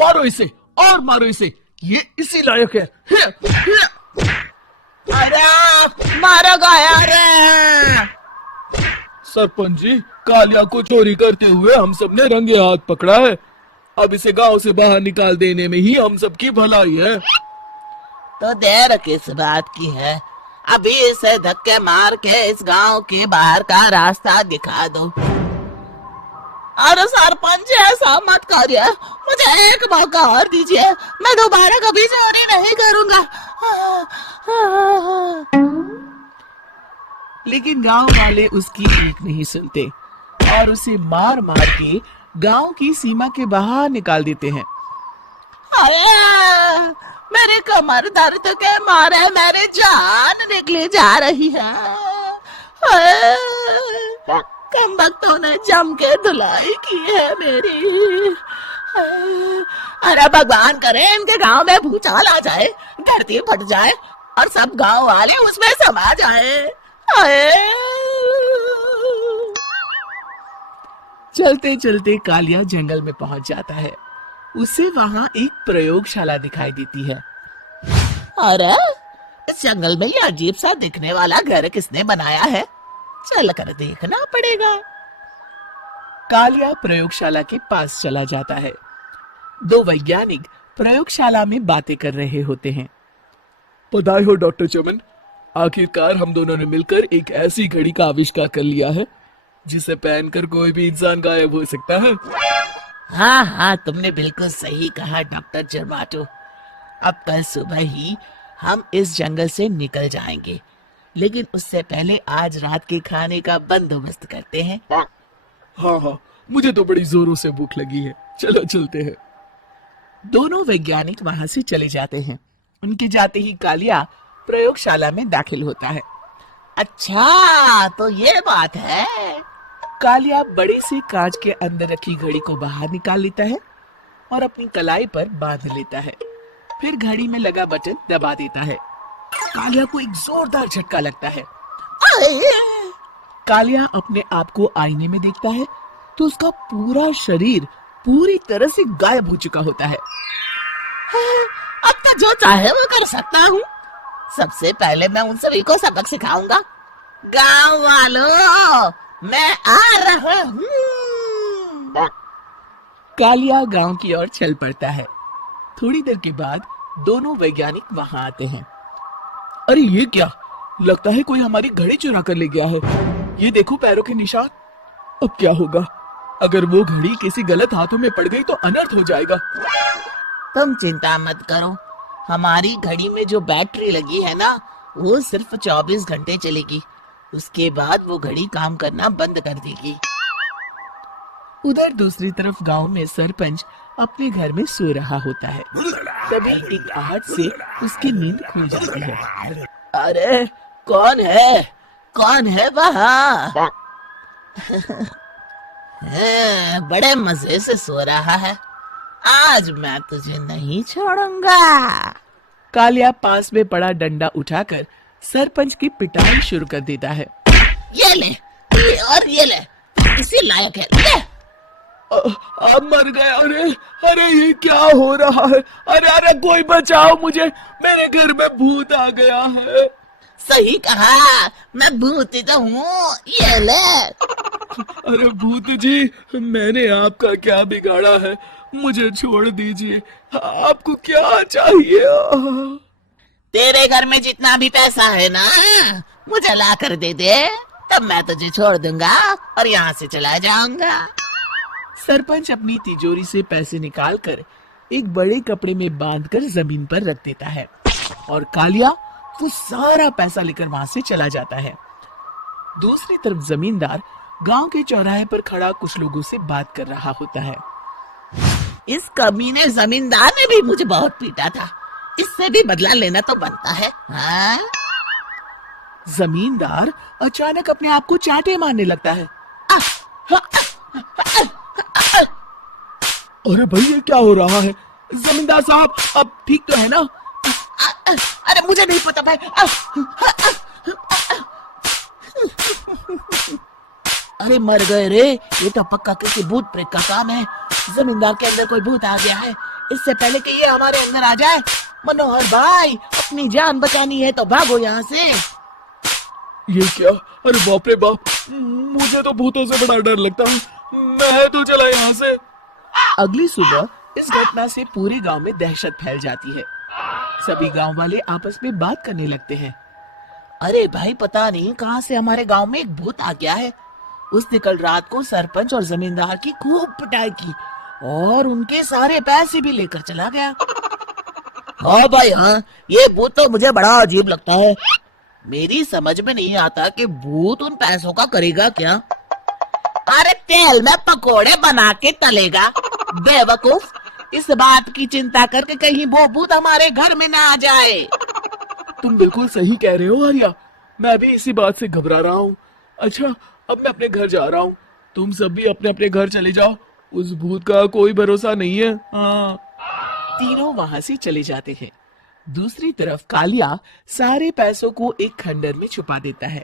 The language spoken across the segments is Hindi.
मारो इसे और मारो इसे, ये इसी लायक है। अरे मारो गया रे। सरपंच जी, कालिया को चोरी करते हुए हम सब ने रंगे हाथ पकड़ा है। अब इसे गांव से बाहर निकाल देने में ही हम सबकी भलाई है। तो देर किस बात की है, अभी इसे धक्के मार के इस गांव के बाहर का रास्ता दिखा दो। अरे सरपंच ऐसा मत करिए, मुझे एक मौका और दीजिए, मैं दोबारा कभी चोरी नहीं करूंगा। लेकिन गांव वाले उसकी एक नहीं सुनते और उसे मार मार के गांव की सीमा के बाहर निकाल देते हैं। अरे मेरे कमर दर्द के मारे मेरी जान निकली जा रही है। कम वक्तों ने जम के धुलाई की है मेरी। अरे भगवान करे इनके गांव में भूचाल आ जाए, धरती फट जाए और सब गांव वाले उसमें समा जाए। चलते चलते कालिया जंगल में पहुंच जाता है। उसे वहां एक प्रयोगशाला दिखाई देती है। अरे इस जंगल में ये अजीब सा दिखने वाला घर किसने बनाया है, चल कर देखना पड़ेगा। कालिया प्रयोगशाला के पास चला जाता है। दो वैज्ञानिक प्रयोगशाला में बातें कर रहे होते हैं। बधाई हो डॉक्टर चमन, आखिरकार हम दोनों ने मिलकर एक ऐसी घड़ी का आविष्कार कर लिया है जिसे पहनकर कोई भी इंसान गायब हो सकता है। हाँ हाँ, तुमने बिल्कुल सही कहा डॉक्टर जर्माटो। अब कल सुबह ही हम इस जंगल से निकल जाएंगे, लेकिन उससे पहले आज रात के खाने का बंदोबस्त करते हैं। हाँ हाँ, मुझे तो बड़ी जोरों से भूख लगी है, चलो चलते हैं। दोनों वैज्ञानिक वहां से चले जाते हैं। उनके जाते ही कालिया प्रयोगशाला में दाखिल होता है। अच्छा तो ये बात है। कालिया बड़े से कांच के अंदर रखी घड़ी को बाहर निकाल लेता है और अपनी कलाई पर बांध लेता है। फिर घड़ी में लगा बटन दबा देता है। कालिया को एक जोरदार झटका लगता है। कालिया अपने आप को आईने में देखता है तो उसका पूरा शरीर पूरी तरह से गायब हो चुका होता है। अब तो जो चाहे वो कर सकता हूँ। सबसे पहले मैं उन सभी को सबक सिखाऊंगा। गांव वालों, मैं आ रहा हूँ। कालिया गांव की ओर चल पड़ता है। थोड़ी देर के बाद दोनों वैज्ञानिक वहां आते हैं। अरे ये क्या, लगता है कोई हमारी घड़ी चुरा कर ले गया है। ये देखो पैरों के निशान। अब क्या होगा, अगर वो घड़ी किसी गलत हाथों में पड़ गई तो अनर्थ हो जाएगा। तुम चिंता मत करो, हमारी घड़ी में जो बैटरी लगी है ना, वो सिर्फ 24 घंटे चलेगी। उसके बाद वो घड़ी काम करना बंद कर देगी। उधर दूसरी तरफ गांव में सरपंच अपने घर में सो रहा होता है। तभी एक आहट से उसकी नींद खुल जाती है। अरे कौन है, कौन है वहाँ? बड़े मजे से सो रहा है, आज मैं तुझे नहीं छोड़ूंगा। कालिया पास में पड़ा डंडा उठाकर सरपंच की पिटाई शुरू कर देता है। ये ले, ये और ये ले, इसी लायक है, ले। अब मर गए। अरे अरे ये क्या हो रहा है? अरे अरे कोई बचाओ मुझे, मेरे घर में भूत आ गया है। सही कहा, मैं भूत तो हूँ, ये ले। अरे भूत जी, मैंने आपका क्या बिगाड़ा है, मुझे छोड़ दीजिए। आपको क्या चाहिए? तेरे घर में जितना भी पैसा है ना, मुझे ला कर दे दे, तब मैं तुझे छोड़ दूंगा और यहाँ से चला जाऊंगा। सरपंच अपनी तिजोरी से पैसे निकालकर एक बड़े कपड़े में बांधकर जमीन पर रख देता है और कालिया वो सारा पैसा लेकर वहां से चला जाता है। दूसरी तरफ जमींदार गांव के चौराहे पर खड़ा कुछ लोगों से बात कर रहा होता है। इस कमीने जमींदार ने भी मुझे बहुत पीटा था, इससे भी बदला लेना तो बनता है। हाँ? जमींदार अचानक अपने आप को चांटे मारने लगता है। अरे भाई ये क्या हो रहा है? जमींदार साहब अब ठीक तो है ना? अरे मुझे नहीं पता भाई। अरे मर गए रे, ये तो पक्का किसी भूत प्रेत का काम है। जमींदार के अंदर कोई भूत आ गया है, इससे पहले कि ये हमारे अंदर आ जाए। मनोहर भाई, अपनी जान बचानी है तो भागो यहाँ से। ये क्या? अरे बाप रे बाप, मुझे तो भूतों से बड़ा डर लगता है। मैं तो चला यहाँ से। अगली सुबह इस घटना से पूरे गांव में दहशत फैल जाती है। सभी गांव वाले आपस में बात करने लगते हैं। अरे भाई, पता नहीं कहाँ से हमारे गांव में एक भूत आ गया है। उसने कल रात को सरपंच और जमींदार की खूब पिटाई की और उनके सारे पैसे भी लेकर चला गया। हाँ भाई हाँ, ये भूत तो मुझे बड़ा अजीब लगता है। मेरी समझ में नहीं आता कि भूत उन पैसों का करेगा क्या। अरे तेल में पकोड़े बना के तलेगा बेवकूफ। इस बात की चिंता करके कहीं वो भूत हमारे घर में ना आ जाए। तुम बिल्कुल सही कह रहे हो आर्या, मैं भी इसी बात से घबरा रहा हूँ। अच्छा, अब मैं अपने घर जा रहा हूँ। तुम सब भी अपने अपने घर चले जाओ, उस भूत का कोई भरोसा नहीं है। हाँ। तीनों वहां से चले जाते हैं। दूसरी तरफ कालिया सारे पैसों को एक खंडर में छुपा देता है।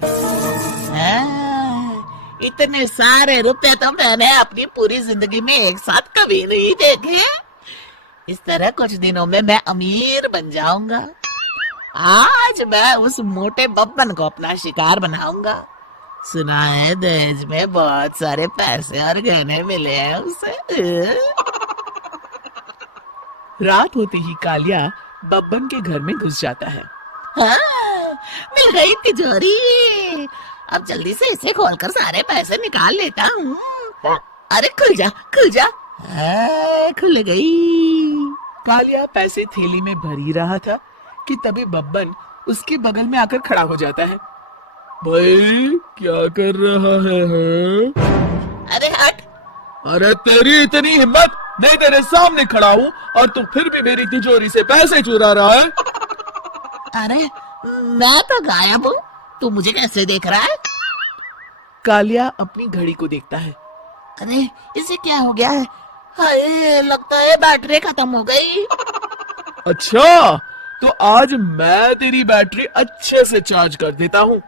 इतने सारे रुपए तो मैंने अपनी पूरी जिंदगी में एक साथ कभी नहीं देखे। इस तरह कुछ दिनों में मैं अमीर बन जाऊंगा। आज मैं उस मोटे बब्बन को अपना शिकार बनाऊंगा। सुना है दहेज में बहुत सारे पैसे और गहने मिले हैं उसे। रात होते ही कालिया बब्बन के घर में घुस जाता है। हाँ, मिल गई तिजोरी। अब जल्दी से इसे खोलकर सारे पैसे निकाल लेता हूँ। अरे खुल जा खुल जा। खुल गई। कालिया पैसे थैली में भर ही रहा था कि तभी बब्बन उसके बगल में आकर खड़ा हो जाता है। भाई क्या कर रहा है हाँ? अरे हट। अरे तेरी इतनी हिम्मत, नहीं तेरे सामने खड़ा हूँ और तू फिर भी मेरी तिजोरी से पैसे चुरा रहा है। अरे मैं तो गायब हूँ, तू मुझे कैसे देख रहा है? कालिया अपनी घड़ी को देखता है। अरे इसे क्या हो गया है? हाय, लगता है बैटरी खत्म हो गई। अच्छा, तो आज मैं तेरी बैटरी अच्छे से चार्ज कर देता हूँ।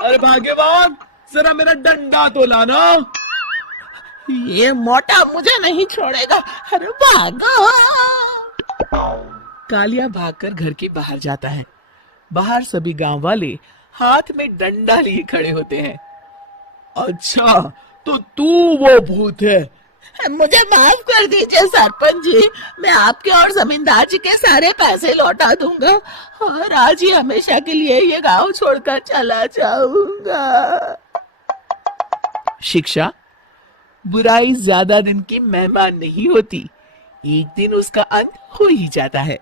अरे भाग्यवान, जरा मेरा डंडा तो लाना। ये मोटा मुझे नहीं छोड़ेगा। अरे भागो। कालिया भागकर घर के बाहर जाता है। बाहर सभी गांव वाले हाथ में डंडा लिए खड़े होते हैं। अच्छा, तो तू वो भूत है? मुझे माफ कर दीजिए सरपंच जी, मैं आपके और जमींदार जी के सारे पैसे लौटा दूंगा और आज ही हमेशा के लिए ये गांव छोड़कर चला जाऊंगा। शिक्षा, बुराई ज्यादा दिन की मेहमान नहीं होती, एक दिन उसका अंत हो ही जाता है।